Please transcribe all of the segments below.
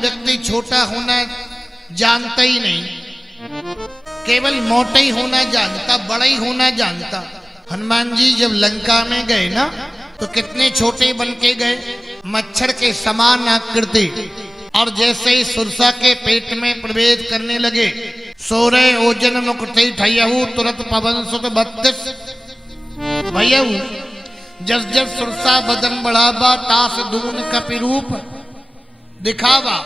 व्यक्ति छोटा होना जानता ही नहीं, केवल मोटा ही होना जानता, बड़ा ही होना जानता। हनुमान जी जब लंका में गए ना तो कितने छोटे बन के गए, मच्छर के समान आकृति। और जैसे ही सुरसा के पेट में प्रवेश करने लगे, 16 ओजन मुकुटि ठयहु तुरंत पवन सुत 32 भयहु। जस जस सुरसा बदन बढ़ावा, तास दून कपि रूप दिखावा।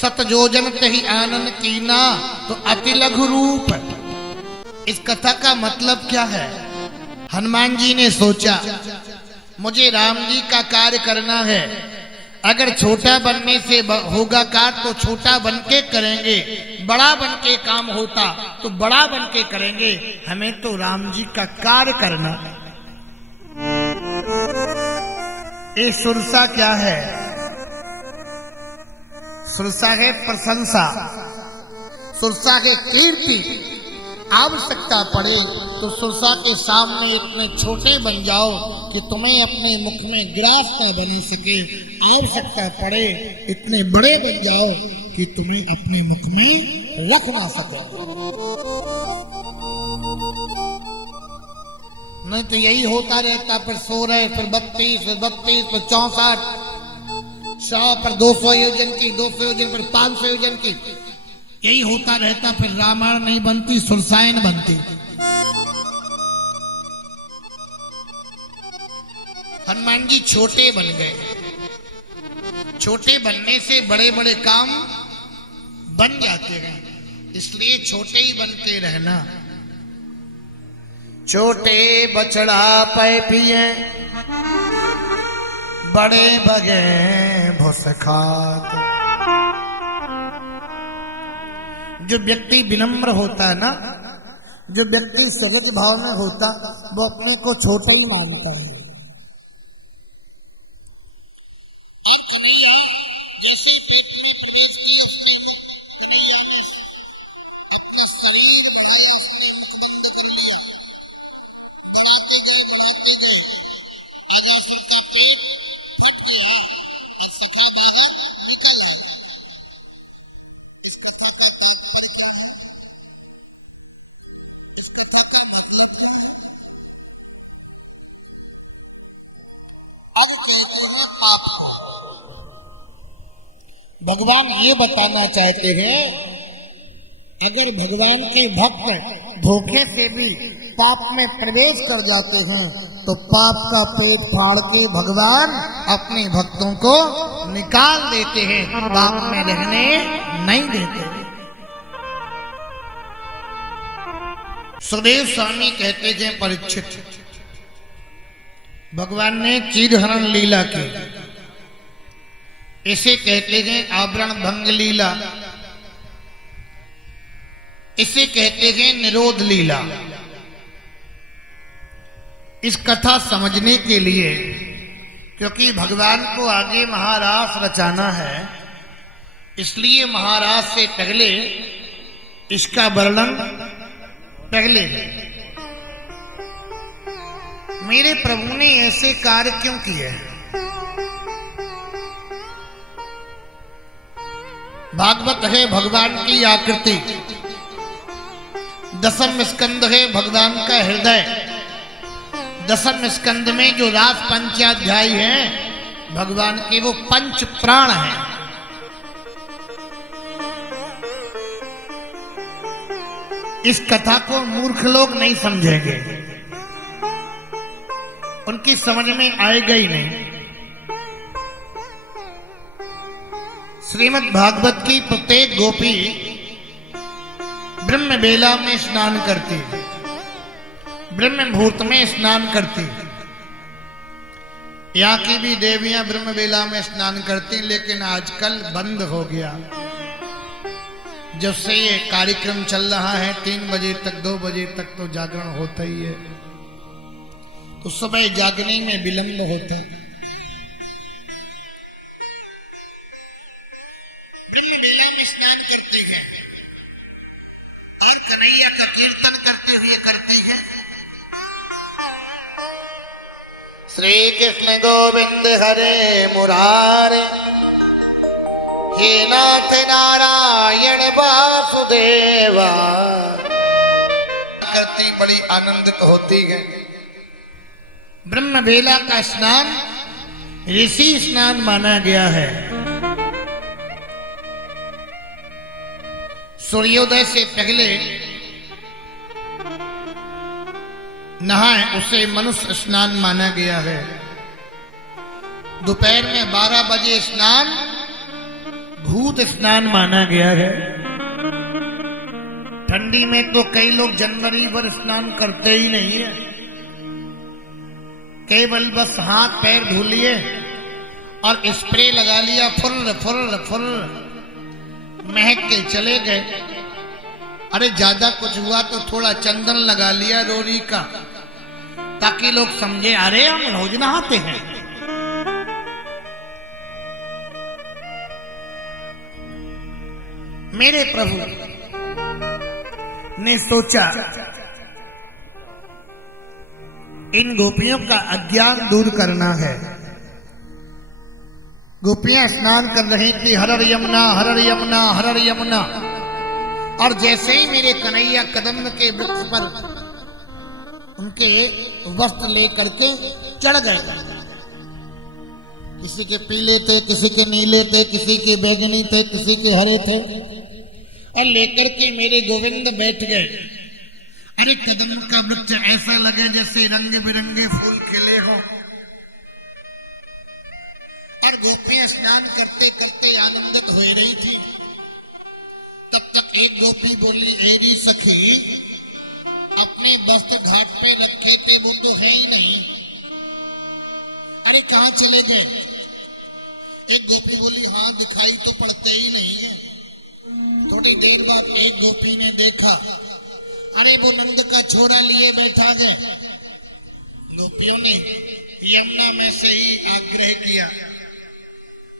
सत जोजन तहि आनन कीना, तो अति लघु रूप। इस कथा का मतलब क्या है? हनुमान जी ने सोचा मुझे राम जी का कार्य करना है, अगर छोटा बनने से होगा कार्य तो छोटा बन के करेंगे, बड़ा बन के काम होता तो बड़ा बन के करेंगे, हमें तो राम जी का कार्य करना है। ये सुरसा क्या है? सुरसा है प्रशंसा, सुरसा है कीर्ति। आवश्यकता पड़े तो सुरसा के सामने इतने छोटे बन जाओ कि तुम्हें अपने मुख में ग्रास न बना सके। आवश्यकता पड़े इतने बड़े बन जाओ कि तुम्हें अपने मुख में रख ना सके। नहीं तो यही होता रहता, फिर 16, फिर 32, फिर 64, 100 पर 200 योजन की, 200 योजन पर 500 योजन की, यही होता रहता। फिर रामायण नहीं बनती, सुरसायन बनती। हनुमान जी छोटे बन गए। छोटे बनने से बड़े बड़े काम बन जाते हैं, इसलिए छोटे ही बनते रहना। छोटे बछड़ा पै पिए, बड़े बगे भुस खात। जो व्यक्ति विनम्र होता है ना, जो व्यक्ति सहज भाव में होता, वो अपने को छोटा ही मानता है। भगवान ये बताना चाहते हैं, अगर भगवान के भक्त धोखे से भी पाप में प्रवेश कर जाते हैं तो पाप का पेट फाड़ के भगवान अपने भक्तों को निकाल देते हैं, पाप में रहने नहीं देते। सुखदेव स्वामी कहते थे परीक्षित, भगवान ने चीरहरण लीला की, इसे कहते हैं आवरण भंग लीला, इसे कहते हैं निरोध लीला। इस कथा समझने के लिए, क्योंकि भगवान को आगे महारास रचाना है, इसलिए महारास से पहले इसका वर्णन पहले है। मेरे प्रभु ने ऐसे कार्य क्यों किए? भागवत है भगवान की आकृति, दसम स्कंद है भगवान का हृदय। दसम स्कंद में जो रास पंचाध्याय हैं भगवान के, वो पंच प्राण हैं। इस कथा को मूर्ख लोग नहीं समझेंगे, उनकी समझ में आएगा ही नहीं। श्रीमद् भागवत की प्रत्येक गोपी ब्रह्म बेला में स्नान करती, ब्रह्म मुहूर्त में स्नान करती। यहाँ की भी देवियां ब्रह्म बेला में स्नान करती, लेकिन आजकल बंद हो गया। जब से ये कार्यक्रम चल रहा है 3 बजे तक 2 बजे तक तो जागरण होता ही है, तो सुबह जागने में विलंब होते। श्री कृष्ण गोविंद हरे मुरारे, नाथ नारायण वासुदेवा करती बड़ी आनंदित होती है। ब्रह्म बेला का स्नान ऋषि स्नान माना गया है। सूर्योदय से पहले नहाए उसे मनुष्य स्नान माना गया है। दोपहर में 12 बजे स्नान भूत स्नान माना गया है। ठंडी में तो कई लोग जनवरी भर स्नान करते ही नहीं है, केवल बस हाथ पैर धो लिए और स्प्रे लगा लिया, फुर्र फुर्र फुर्र महक के चले गए। अरे ज्यादा कुछ हुआ तो थोड़ा चंदन लगा लिया रोरी का, ताकि लोग समझे अरे हम रोज नहाते हैं। मेरे प्रभु ने सोचा इन गोपियों का अज्ञान दूर करना है। गोपियां स्नान कर रही थी, horror Yamuna horror Yamuna horror Yamuna. और जैसे ही मेरे कन्हैया कदम के वृक्ष पर उनके वस्त्र लेकर के चढ़ गए, किसी के पीले थे, किसी के नीले थे, किसी के बैंगनी थे, किसी के हरे थे, और लेकर के मेरे गोविंद बैठ गए। अरे कदम का वृक्ष ऐसा लगे जैसे रंग बिरंगे फूल खिले हो। और गोपियां स्नान करते करते आनंदित हो रही थी। तब तक एक गोपी बोली, एरी सखी अपने वस्त्र घाट पे रखे थे वो तो है ही नहीं, अरे कहाँ चले गए? एक गोपी बोली, हाँ दिखाई तो पड़ते ही नहीं है। थोड़ी देर बाद एक गोपी ने देखा, अरे वो नंद का छोरा लिए बैठा है। गोपियों ने यमुना में से ही आग्रह किया,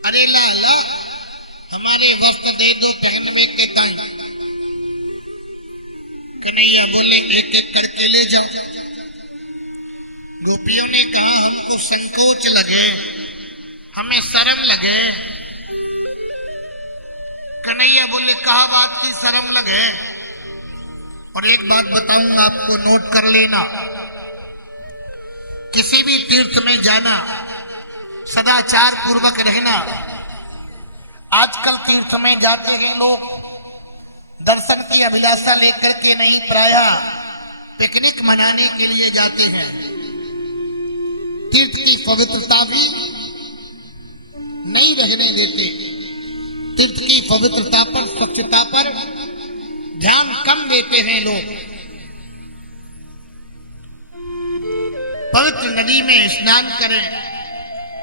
अरे लाला हमारे वस्त्र दे दो पहनवे के ताई। कन्हैया बोले, एक एक करके ले जाओ। गोपियों ने कहा, हमको संकोच लगे, हमें शर्म लगे। कन्हैया बोले, कहा बात की शर्म लगे? और एक बात बताऊंगा आपको, नोट कर लेना। किसी भी तीर्थ में जाना, सदाचार पूर्वक रहना। आजकल तीर्थ में जाते हैं लोग दर्शन की अभिलाषा लेकर के नहीं, प्रायः पिकनिक मनाने के लिए जाते हैं। तीर्थ की पवित्रता भी नहीं रहने देते। तीर्थ की पवित्रता पर, स्वच्छता पर ध्यान कम देते हैं लोग। पवित्र नदी में स्नान करें,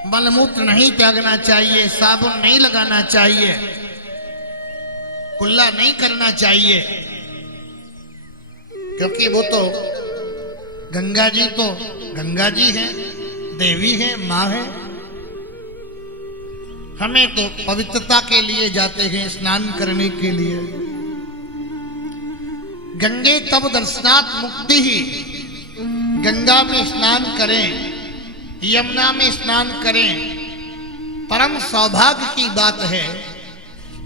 मलमूत्र नहीं त्यागना चाहिए, साबुन नहीं लगाना चाहिए, कुल्ला नहीं करना चाहिए, क्योंकि वो तो गंगा जी तो गंगा जी हैं, देवी हैं, माँ है। हमें तो पवित्रता के लिए जाते हैं, स्नान करने के लिए। गंगे तब दर्शनात् मुक्ति ही। गंगा में स्नान करें, यमुना में स्नान करें, परम सौभाग्य की बात है।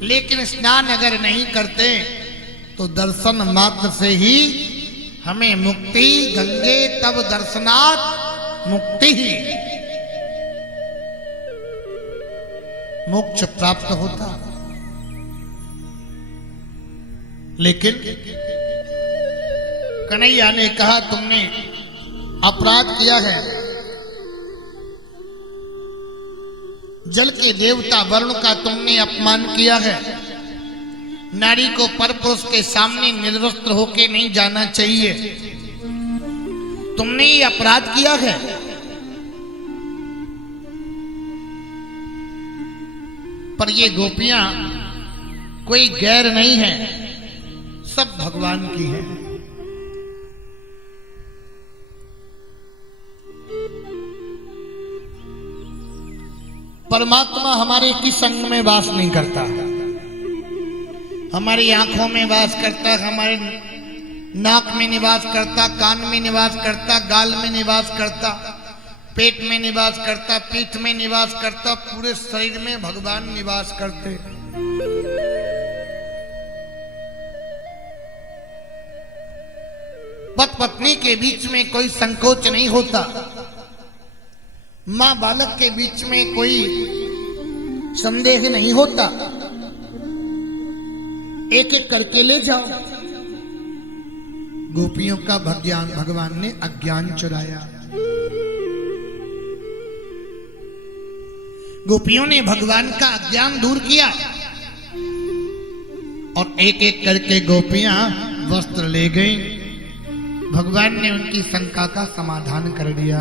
लेकिन स्नान अगर नहीं करते तो दर्शन मात्र से ही हमें मुक्ति, गंगे तब दर्शनात् मुक्ति ही, मोक्ष प्राप्त होता। लेकिन कन्हैया ने कहा, तुमने अपराध किया है। जल के देवता वरुण का तुमने अपमान किया है। नारी को परपुरुष के सामने निर्वस्त्र होके नहीं जाना चाहिए। तुमने ये अपराध किया है। पर ये गोपियां कोई गैर नहीं है, सब भगवान की है। परमात्मा हमारे किस संग में वास नहीं करता। हमारी आंखों में वास करता, हमारे नाक में निवास करता, कान में निवास करता, गाल में निवास करता, पेट में निवास करता, पीठ में निवास करता, पूरे शरीर में भगवान निवास करते। पति पत्नी के बीच में कोई संकोच नहीं होता, मां बालक के बीच में कोई संदेह नहीं होता। एक एक करके ले जाओ। गोपियों का भगवान ने अज्ञान चुराया। गोपियों ने भगवान का अज्ञान दूर किया और एक एक करके गोपियां वस्त्र ले गईं। भगवान ने उनकी शंका का समाधान कर दिया।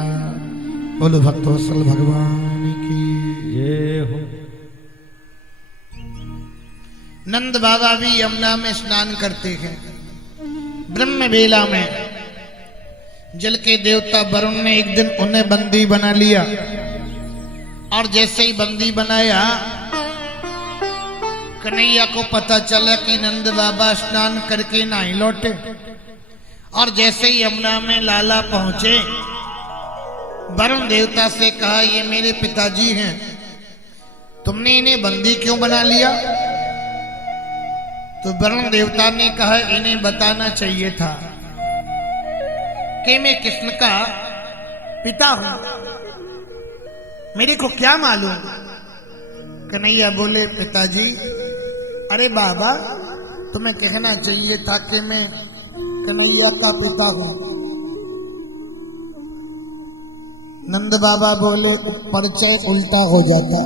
बोलो भक्तवत्सल भगवान की जय हो। नंद बाबा भी यमुना में स्नान करते हैं। ब्रह्म बेला में जल के देवता वरुण ने एक दिन उन्हें बंदी बना लिया और जैसे ही बंदी बनाया, कन्हैया को पता चला कि नंद बाबा स्नान करके नहीं लौटे और जैसे ही यमुना में लाला पहुंचे, वरुण देवता से कहा, ये मेरे पिताजी हैं, तुमने इन्हें बंदी क्यों बना लिया? तो वरुण देवता ने कहा, इन्हें बताना चाहिए था कि मैं कृष्ण का पिता हूं, मेरे को क्या मालूम। कन्हैया बोले, पिताजी, अरे बाबा, तुम्हें कहना चाहिए था कि मैं कन्हैया का पिता हूं। नंद बाबा बोले, परिचय उल्टा हो जाता।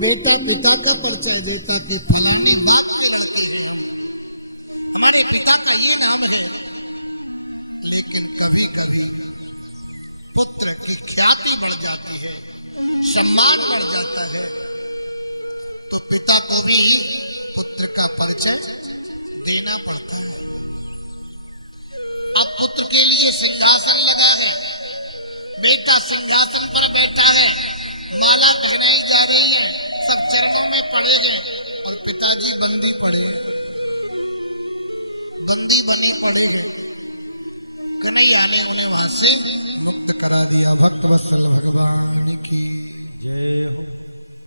बेटा पिता का परिचय देता कि फलाने बात, सम्मान बढ़ जाता है, तो पिता को भी पुत्र का परिचय देना पड़ता है। अब पुत्र के लिए सिंहासन लगा है, बेटा सिंहासन पर बैठा है, नीला पहनाई जा रही है, सब चरणों में पड़े हैं और पिताजी बंदी पड़े हैं, बंदी बने पड़े हैं। कन्हैया ने उन्हें वहां से